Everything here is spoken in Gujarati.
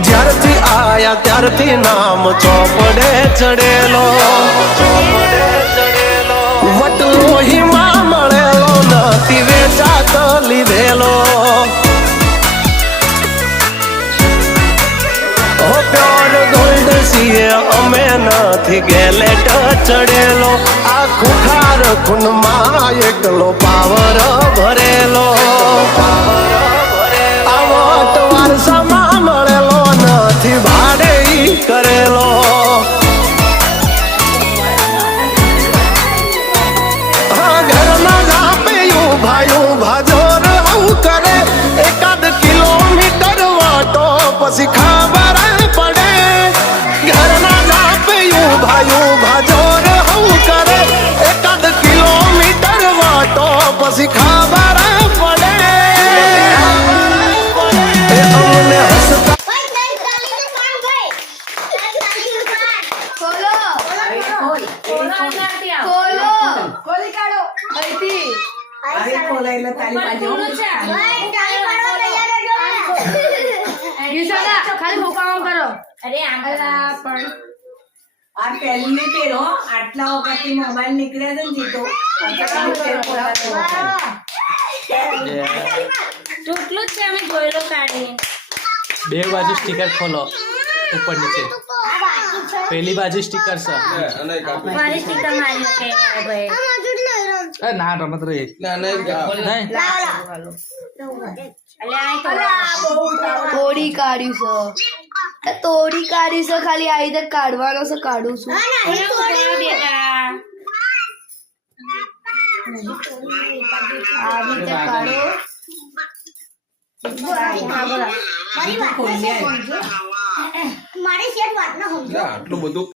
જ્યારથી આયા ત્યારથી નામ ચોપડે ચડેલો વટલોહીમાં મળેલો નથી વેચાત લીધેલો પ્યોર ગોલ્ડ સીએ અમે નથી ગેલેટ ચડેલો આ ખુખાર ખૂનમાં એકલો પાવર ભરેલો આવટ વારસામાં મળેલો નથી ભાડે ઈ કરેલો ઘરના જાપે ભાઈ ભાજોર આવું કરે એકાદ કિલોમીટર વાટો પછી ખબર પડે ઘરના જાપે ભાઈ ભાજોર આવું કરે એકાદ કિલોમીટર વાટો પછી ખબર પડે અમને હસતા પહેલી પેરો આટલા વખતથી મોબાઈલ નીકળ્યા છે ને જીતો ટૂટલું જ છે અમે જોયેલો કાઢીને બે બાજુ સ્ટીકર ખોલો ઉપર નીચે પેલી બાજુ સ્ટીકર છે મારી સ્ટીકર મારી કે ભાઈ ના રમત રહી તોડી કાઢ્યું છે તોડી કાઢી છે ખાલી આ રીતે કાઢવાનો છે કાઢું છું આ રીતે કાઢો મારી વાત આટલું બધું